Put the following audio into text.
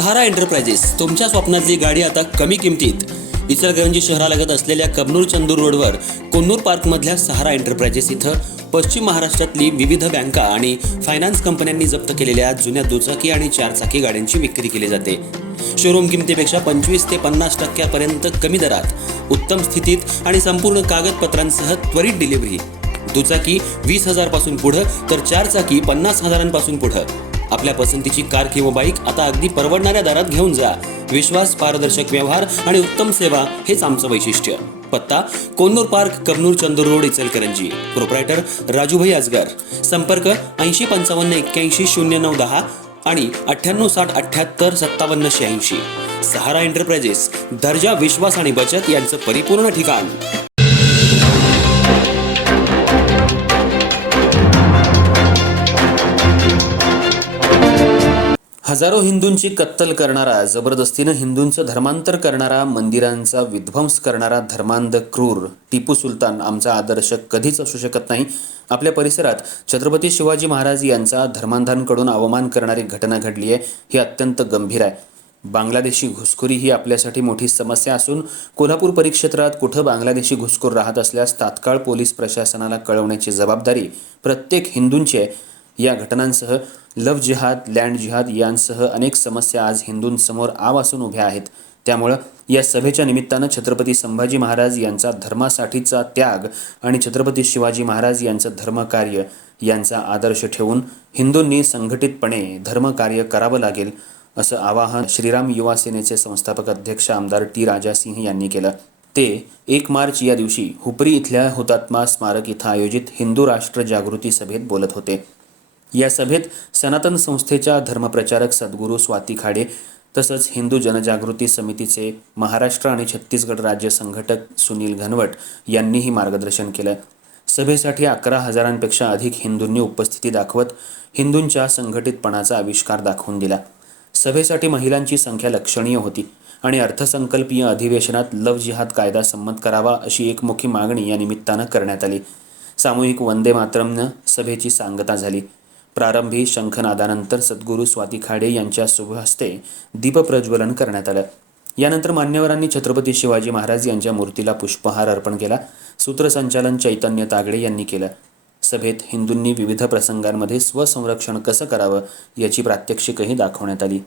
सहारा enterprises तुमच्या स्वप्नातली गाडी आता कमी किमतीत. इचलकरंजी शहरालगत असलेल्या कबनूर चंदूर रोडवर कोन्नूर पार्कमधल्या सहारा एंटरप्राइजेस इथं पश्चिम महाराष्ट्रातली विविध बँका आणि फायनान्स कंपन्यांनी जप्त केलेल्या जुन्या दुचाकी आणि चारचाकी गाड्यांची विक्री केली जाते. शोरूम किमतीपेक्षा 25 ते 50% कमी दरात, उत्तम स्थितीत आणि संपूर्ण कागदपत्रांसह त्वरित डिलिव्हरी. दुचाकी 20,000 पासून पुढे तर चारचाकी 50,000 पुढे. आपल्या पसंतीची कार किंवा बाईक आता अगदी परवडणाऱ्या दरात घेऊन जा. विश्वास, पारदर्शक व्यवहार आणि उत्तम सेवा हेच आमचं वैशिष्ट्य. पत्ता Konnur park, Kabnur Chandur road, Ichalkaranji. Proprietor Rajubhai Ajgar. संपर्क 8055810910 आणि 9860785786. सहारा एंटरप्राइजेस, दर्जा, विश्वास आणि बचत यांचं परिपूर्ण ठिकाण. हजारो हिंदूंची कत्तल करणारा, जबरदस्तीनं हिंदूंचं धर्मांतर करणारा, मंदिरांचा विध्वंस करणारा धर्मांध क्रूर टिपू सुलतान आमचा आदर्श कधीच असू शकत नाही. आपल्या परिसरात छत्रपती शिवाजी महाराज यांचा धर्मांधांकडून अवमान करणारी घटना घडली आहे. ही अत्यंत गंभीर आहे. बांगलादेशी घुसखोरी ही आपल्यासाठी मोठी समस्या असून कोल्हापूर परिक्षेत्रात कुठं बांगलादेशी घुसखोर राहत असल्यास तात्काळ पोलीस प्रशासनाला कळवण्याची जबाबदारी प्रत्येक हिंदूंची आहे. या घटनांसह लव्ह जिहाद, लँड जिहाद यांसह अनेक समस्या आज हिंदूंसमोर आवासून उभ्या आहेत. त्यामुळं या सभेच्या निमित्तानं छत्रपती संभाजी महाराज यांचा धर्मासाठीचा त्याग आणि छत्रपती शिवाजी महाराज यांचं धर्मकार्य यांचा आदर्श ठेवून हिंदूंनी संघटितपणे धर्मकार्य करावं लागेल, असं आवाहन श्रीराम युवा सेनेचे संस्थापक अध्यक्ष आमदार टी राजासिंह यांनी केलं. ते 1 मार्च या दिवशी हुपरी इथल्या हुतात्मा स्मारक इथं आयोजित हिंदू राष्ट्र जागृती सभेत बोलत होते. या सभेत सनातन संस्थेच्या धर्मप्रचारक सद्गुरू स्वाती खाडे तसंच हिंदू जनजागृती समितीचे महाराष्ट्र आणि छत्तीसगड राज्य संघटक सुनील घनवट यांनीही मार्गदर्शन केलं. सभेसाठी 11,000पेक्षा अधिक हिंदूंनी उपस्थिती दाखवत हिंदूंच्या संघटितपणाचा आविष्कार दाखवून दिला. सभेसाठी महिलांची संख्या लक्षणीय होती आणि अर्थसंकल्पीय अधिवेशनात लव्ह जिहाद कायदा संमत करावा अशी एकमुखी मागणी या निमित्तानं करण्यात आली. सामूहिक वंदे मातरमनं सभेची सांगता झाली. प्रारंभी शंखनादानंतर सद्गुरू स्वाती खाडे यांच्या शुभ हस्ते दीपप्रज्वलन करण्यात आलं. यानंतर मान्यवरांनी छत्रपती शिवाजी महाराज यांच्या मूर्तीला पुष्पहार अर्पण केला. सूत्रसंचालन चैतन्य तागडे यांनी केलं. सभेत हिंदूंनी विविध प्रसंगांमध्ये स्वसंरक्षण कसं करावं याची प्रात्यक्षिकही दाखवण्यात आली.